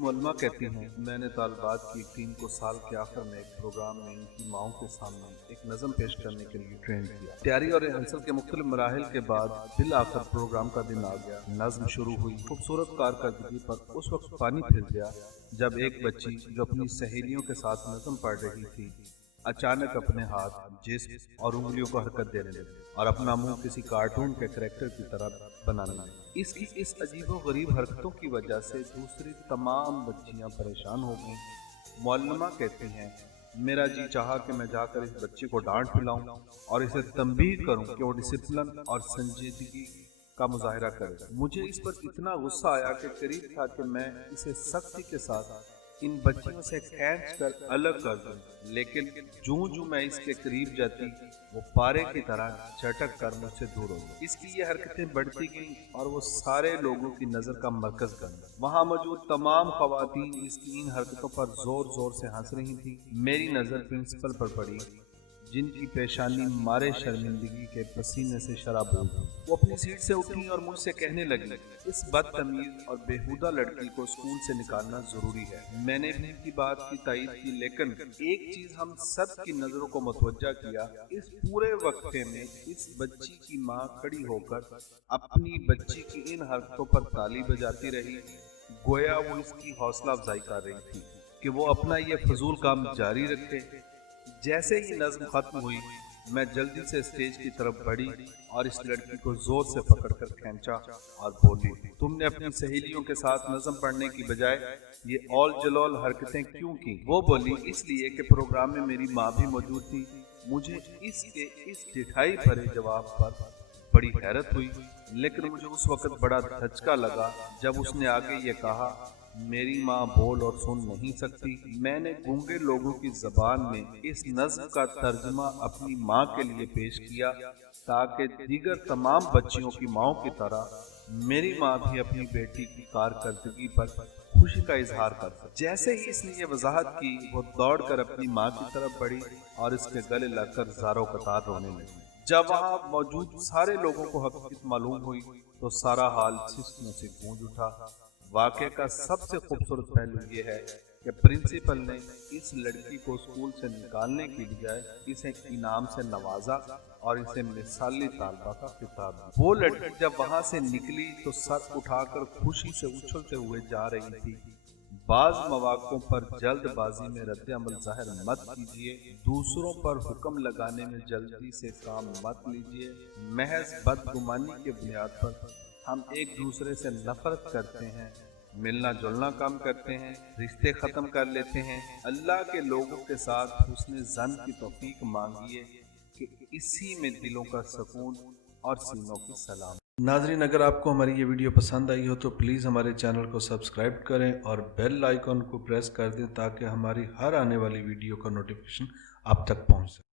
मुअल्लिमा कहती हैं, मैंने तालिबात की एक टीम को साल के आखिर में एक प्रोग्राम में इनकी माओं के सामने एक नज़म पेश करने के लिए ट्रेन किया। तैयारी और रिहर्सल के मुख्तलिफ मराहिल के बाद बिल आखिर प्रोग्राम का दिन आ गया। नज़म शुरू हुई। खूबसूरत कारकर्दगी पर उस वक्त पानी फिर गया जब एक बच्ची जो अपनी सहेलियों के साथ नज़म पढ़ रही थी अचानक अपने हाथ, जिस्म और उंगलियों को हरकत देने लगी और अपना मुंह किसी कार्टून के करैक्टर की तरह बनाने लगी। इसकी इस अजीबो गरीब हरकतों की वजह से दूसरी तमाम बच्चियां परेशान हो गईं। मुअल्लिमा कहती हैं, मेरा जी चाहा कि मैं जाकर इस बच्चे को डांट पिलाऊं और इसे तंबीह करूं कि वो डिसिप्लिन और संजीदगी का मुजाहिरा करे। मुझे इस पर इतना गुस्सा आया कि करीब था कि मैं इसे सख्ती के साथ इन बच्चियों से खींच कर अलग कर दूं, लेकिन जूं मैं इसके करीब जाती वो पारे की तरह झटक कर मुझसे दूर हो गई। इसकी ये हरकतें बढ़ती गईं और वो सारे लोगों की नज़र का मरकज बन गई। वहाँ मौजूद तमाम खवातीन इसकी इन हरकतों पर जोर जोर से हंस रही थी। मेरी नज़र प्रिंसिपल पर पड़ी, जिनकी पेशानी मारे शर्मिंदगी के पसीने से शराबोर थी। वो अपनी सीट से उठी और मुझसे कहने लगी, इस बदतमीज और बेहुदा लड़की को स्कूल से निकालना जरूरी है। मैंने भी इनकी बात की तायीद की, लेकिन एक चीज हम सब की नजरों को मुतवज्जा किया। इस पूरे वक्फे में इस बच्ची की माँ खड़ी होकर अपनी बच्ची की इन हरकतों पर ताली बजाती रही, गोया वो इसकी हौसला अफजाई कर रही थी कि वो अपना ये फजूल काम जारी रखे। जैसे ही नज़्म खत्म हुई, मैं जल्दी से स्टेज की तरफ बढ़ी और इस लड़की को जोर से पकड़कर खींचा और बोली, तुमने अपनी सहेलियों के साथ नज़्म पढ़ने की बजाय ये औल जलौल हरकतें क्यों की? वो बोली, इसलिए कि प्रोग्राम में मेरी माँ भी मौजूद थी। मुझे इसके इस ढिठाई भरे जवाब पर बड़ी हैरत हुई, लेकिन मुझे उस वक्त बड़ा धचका लगा जब उसने आगे ये कहा, मेरी माँ बोल और सुन नहीं सकती। मैंने गूंगे लोगों की जबान में इस नज़्म का तर्जुमा अपनी माँ के लिए पेश किया ताकि दीगर तमाम बच्चियों की माँओं की तरह मेरी माँ भी अपनी बेटी की कारकर्दगी पर खुशी का इजहार कर सके। जैसे ही इसने ये वजाहत की, वो दौड़कर अपनी माँ की तरफ बढ़ी और इसके गले लगकर ज़ारो कतार रोने लगी। जब वहाँ मौजूद सारे लोगों को हकीकत मालूम हुई तो सारा हाल सिस्कों से गूंज उठा। वाक़े का सबसे खूबसूरत पहलू ये है कि प्रिंसिपल ने इस लड़की को स्कूल से निकालने की बजाय इसे इनाम से नवाजा और इसे मिसाली तालबा का खिताब दिया। वो लड़की जब वहाँ से निकली तो सर उठाकर खुशी से उछलते हुए जा रही थी। बाज मौक़ों पर जल्दबाजी में रद्द अमल ज़ाहिर मत कीजिए, दूसरों पर हुक्म लगाने में जल्दी से काम मत लीजिए। महज बदगुमानी के बुनियाद पर हम एक दूसरे से नफरत करते हैं, मिलना जुलना कम करते हैं, रिश्ते ख़त्म कर लेते हैं। अल्लाह के लोगों के साथ हुस्न ज़न की तौफीक मांगिए कि इसी में दिलों का सुकून और सीनों की सलाम। नाज़रीन, अगर आपको हमारी ये वीडियो पसंद आई हो तो प्लीज़ हमारे चैनल को सब्सक्राइब करें और बेल आइकन को प्रेस कर दें ताकि हमारी हर आने वाली वीडियो का नोटिफिकेशन आप तक पहुँच सके।